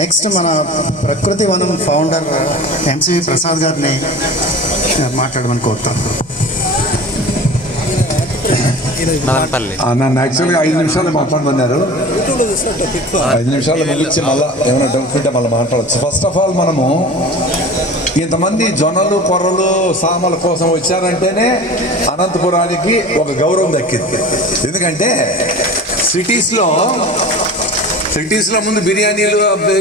Next మన ప్రకృతి వనం ఫౌండర్ ఎంసివి ప్రసాద్ గారిని మాట్లాడమని కోరుతాం. నన్ను యాక్చువల్గా 5 నిమిషాలు మాట్లాడమన్నారు. 5 నిమిషాలు ముగించి మళ్ళీ ఏమైనా డౌట్ ఉంటే మళ్ళీ మాట్లాడచ్చు. ఫస్ట్ ఆఫ్ ఆల్ మనము ఇంతమంది జొన్నలు కొర్రలు సామల కోసం వచ్చారంటేనే అనంతపురానికి ఒక గౌరవం దక్కింది. ఎందుకంటే సిటీస్లో ముందు బిర్యానీలు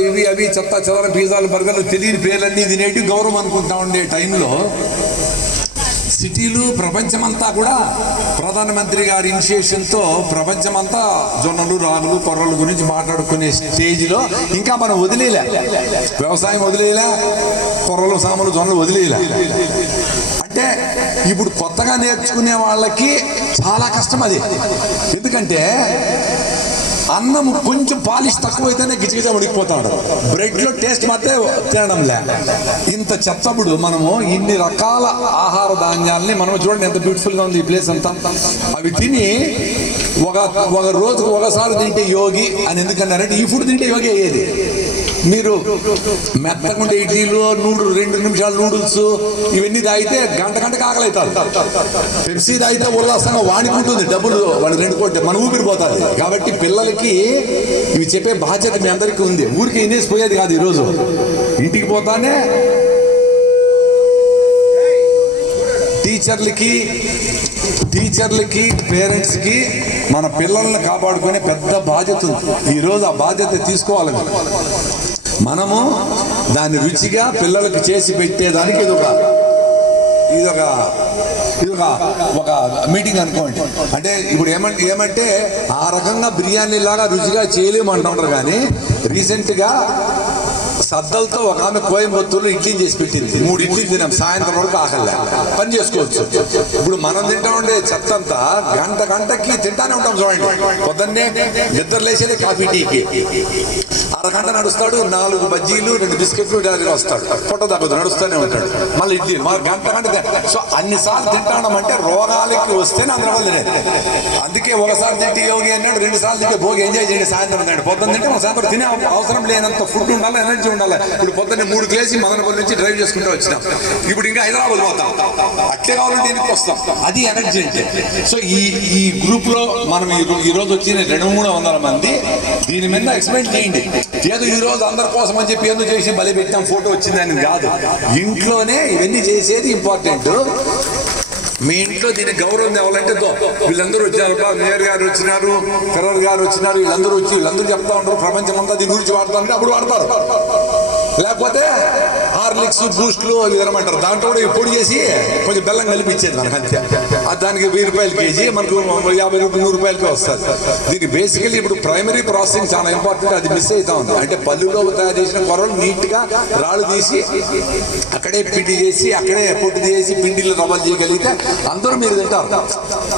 ఇవి అవి చెత్త చెదర పిజ్జాలు బర్గర్లు తెలియని పేర్లన్నీ తినేటి గౌరవం అనుకుంటా ఉండే టైంలో సిటీలు ప్రపంచమంతా కూడా ప్రధానమంత్రి గారి ఇనిషియేషన్తో ప్రపంచమంతా జొన్నలు రాగులు కొర్రల గురించి మాట్లాడుకునే స్టేజ్లో ఇంకా మనం వదిలేలే, వ్యవసాయం వదిలేలా, కొర్రలు సామలు జొన్నలు వదిలేలా. అంటే ఇప్పుడు కొత్తగా నేర్చుకునే వాళ్ళకి చాలా కష్టం అది. ఎందుకంటే అన్నం కొంచెం పాలిష్ తక్కువైతేనే గిజగిజ ఉడికిపోతాడు, బ్రెడ్లో టేస్ట్ మాత్రమే తినడంలే. ఇంత చెత్తప్పుడు మనము ఇన్ని రకాల ఆహార ధాన్యాలని మనం చూడండి ఎంత బ్యూటిఫుల్గా ఉంది ఈ ప్లేస్ అంతా. అవి తిని ఒక రోజుకు ఒకసారి తింటే యోగి అని ఎందుకన్నారంటే ఈ ఫుడ్ తింటే యోగి అయ్యేది. మీరు మెత్తకుండే ఇడ్లీలు 2 నిమిషాలు నూడిల్స్ ఇవన్నీ తాగితే గంటకు ఆకలి అవుతారు. పెప్సీ తాగితే ఉల్లాసంగా వాడుకుంటుంది, డబ్బులు వాళ్ళు 2 కోట్లు మన ఊపిరిపోతుంది. కాబట్టి పిల్లలకి ఇవి చెప్పే బాధ్యత మీ అందరికీ ఉంది. ఊరికి వినేసిపోయేది కాదు. ఈరోజు ఇంటికి పోతానే టీచర్లకి పేరెంట్స్కి మన పిల్లల్ని కాపాడుకునే పెద్ద బాధ్యత ఉంది. ఈరోజు ఆ బాధ్యత తీసుకోవాలి. మనము దాన్ని రుచిగా పిల్లలకు చేసి పెట్టేదానికి ఇదొక మీటింగ్ అనుకోండి. అంటే ఇప్పుడు ఏమంటే ఆ రకంగా బిర్యానీ లాగా రుచిగా చేయలేమంటారు. కానీ రీసెంట్గా సద్దలతో ఒక ఆమె కోయంబత్తూరులో ఇడ్లీ చేసి పెట్టింది. 3 ఇడ్లీ తినాం, సాయంత్రం వరకు ఆకలే, పని చేసుకోవచ్చు. ఇప్పుడు మనం తింటా ఉండే చెత్త అంతా గంటకి తింటానే ఉంటాం. చూడండి, పొద్దున్నే నిద్ర లేచేది కాఫీ టీకి, అరగంట నడుస్తాడు, 4 బజ్జీలు 2 బిస్కెట్లు డైరెక్ట్గా వస్తాడు, పొట్ట తగ్గదు, నడుస్తూనే ఉంటాడు. మళ్ళీ ఇడ్లీ గంట. సో అన్నిసార్లు తింటామంటే రోగాలకి వస్తేనే అందరం వల్ల తినేది. అందుకే ఒకసారి తింటే యోగి అన్నాడు, 2 సార్లు తింటే భోగి ఎంజాయ్ చేయండి. సాయంత్రం తింటే పొద్దున్న తింటే మన సాయంత్రం తినే అవసరం లేనంత ఫుడ్ ఉండాలి, ఎనర్జీ ఉండాలి. ఇప్పుడు పొద్దున్నే 3 గ్లేసి మదనపల్లి నుంచి డ్రైవ్ చేసుకుంటూ వచ్చినాం. ఇప్పుడు ఇంకా హైదరాబాద్ పోతాం, అట్లే కావాలంటే ఇంటికి వస్తాం. అది ఎనర్జీ అంటే. సో ఈ గ్రూప్ లో మనం ఈ రోజు వచ్చిన 200-300 మంది దీని మీద ఎక్స్పెక్ట్ చేయండి. ఏదో ఈ రోజు అందరి కోసం అని చెప్పి ఏదో చేసి బలి పెట్టాం, ఫోటో వచ్చిందని కాదు. ఇంట్లోనే ఇవన్నీ చేసేది ఇంపార్టెంట్. మీ ఇంట్లో దీనికి గౌరవం తేవాలంటే వీళ్ళందరూ వచ్చారు, మేయర్ గారు వచ్చినారు, ఫెరర్ గారు వచ్చినారు, వీళ్ళందరూ చెప్తా ఉంటారు ప్రపంచం అంతా దీని గురించి వాడతారంటే అప్పుడు వాడతారు. లేకపోతే హార్లిక్స్ బూస్ట్లు అవి తినమంటారు. దాంట్లో కూడా పొడి చేసి కొంచెం బెల్లం కలిపిచ్చేది మనకు, అంతే. దానికి 1000 రూపాయలు కేజీ, మనకు 50 రూపాయలు 100 రూపాయలకే వస్తుంది. దీనికి బేసికలీ ఇప్పుడు ప్రైమరీ ప్రాసెసింగ్ చాలా ఇంపార్టెంట్. అది మిస్ అవుతా ఉంది. అంటే పల్లెల్లో తయారు చేసిన కొరలు నీట్గా రాళ్ళు తీసి అక్కడే పిండి చేసి అక్కడే పొట్టు తీసి పిండిలో రవ్వలు చేయగలిగితే అందరూ మీరు తింటారు.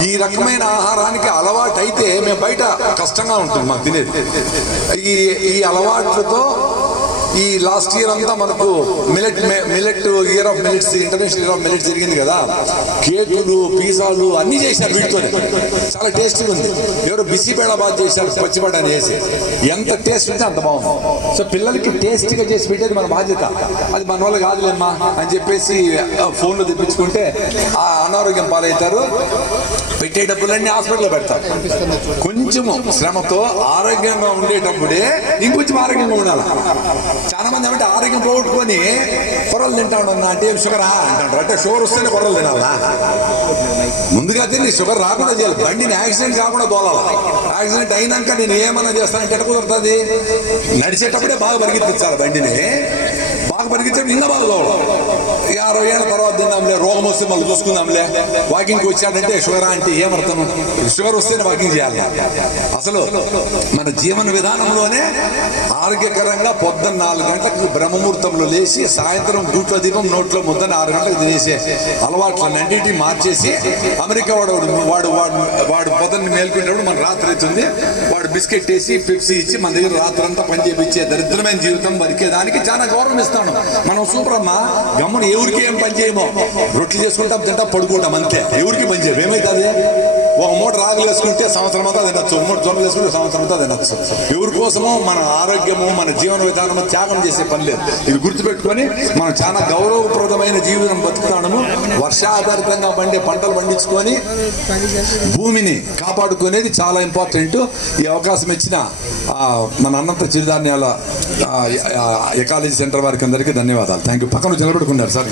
ఈ రకమైన ఆహారానికి అలవాటు అయితే మేము బయట కష్టంగా ఉంటుంది మాకు తినేది. ఈ అలవాట్లతో ఈ లాస్ట్ ఇయర్ అంతా మనకు millet year of millets, international year of millets జరిగింది కదా. కేకులు, పిజ్జాలు అన్నీ చేశారు వీటితో, చాలా టేస్టీగా ఉంది. ఎవరు బిసిబేళాబాద్ చేశారు, పచ్చిబడాని చేసి, ఎంత టేస్ట్ ఉంటే అంత బాగుంది. సో పిల్లలకి టేస్టీగా చేసి పెట్టేది మన బాధ్యత. అది మన వల్ల కాదులేమ్మా అని చెప్పేసి ఫోన్లో తెప్పించుకుంటే ఆ అనారోగ్యం పాలవుతారు. పెట్టే డబ్బులన్నీ హాస్పిటల్లో పెడతారు. కొంచెము శ్రమతో ఆరోగ్యంగా ఉండేటప్పుడే ఇంకొంచెం ఆరోగ్యంగా ఉండాలి. చాలా మంది ఏమంటే ఆరోగ్యం పోగొట్టుకొని కొర్రలు తింటా ఉన్నా అంటే షుగరా అంటారు. అంటే షుగర్ వస్తేనే కొర్రలు తినాలా? ముందుగా తిని షుగర్ రాకుండా చేయాలి. బండిని యాక్సిడెంట్ కాకుండా తోలాలి. యాక్సిడెంట్ అయినాక నేను ఏమన్నా చేస్తానంటే ఎట్లా కుదురుతుంది? నడిచేటప్పుడే బాగా పరిగెత్తించాలి బండిని. బాగా పరిగెత్తినప్పుడు ఇంకా బాగా తోలాలి. 50 ఏళ్ళ తర్వాత తిందాంలే, రోగం వస్తే మళ్ళీ చూసుకుందాంలే. వాకింగ్కి వచ్చాడంటే షుగర్ అంటే ఏమర్థం? షుగర్ వస్తేనే వాకింగ్ చేయాలి. అసలు మన జీవన విధానంలోనే ఆరోగ్యకరంగా పొద్దున్న 4 గంటలకు బ్రహ్మముహూర్తంలో లేచి సాయంత్రం గూట్లో దీపం నోట్లో ముద్దని 6 గంటలకు తినేసే అలవాట్లన్నీ అన్నింటినీ మార్చేసి, అమెరికా వాడు పొద్దున్న మేల్కొనేటప్పుడు మన రాత్రి అవుతుంది, వాడు బిస్కెట్ వేసి పెప్సీ ఇచ్చి మన దగ్గర రాత్రి అంతా పని చేపించే దరిద్రమైన జీవితం బతికేదానికి చాలా గౌరవం ఇస్తాను. మనం సూపరమ్మా, గమ్మున ఎవరికి ఏం పని చేయమో, రొట్టెలు చేసుకుంటాం, తింటాం, పడుకుంటాం, అంతే. ఎవరికి పని చేయము. ఏమవుతుంది? ఒక మూట రాగులు వేసుకుంటే సంవత్సరం అంతా తినచ్చు, ఒక మూట జొన్నలు వేసుకుంటే సంవత్సరం అంతా తినచ్చు. ఎవరి కోసమో మన ఆరోగ్యము మన జీవన విధానము త్యాగం చేసే పని లేదు. ఇది గుర్తుపెట్టుకొని మనం చాలా గౌరవప్రదమైన జీవితం బతుకుతాము. వర్షాధారితంగా పండే పంటలు పండించుకొని భూమిని కాపాడుకునేది చాలా ఇంపార్టెంట్. ఈ అవకాశం ఇచ్చిన మన అన్నంత చిరుధాన్యాల ఎకాలజీ సెంటర్ వారికి అందరికీ ధన్యవాదాలు. Thank you. పక్కన నిలబెట్టుకున్నారు సార్.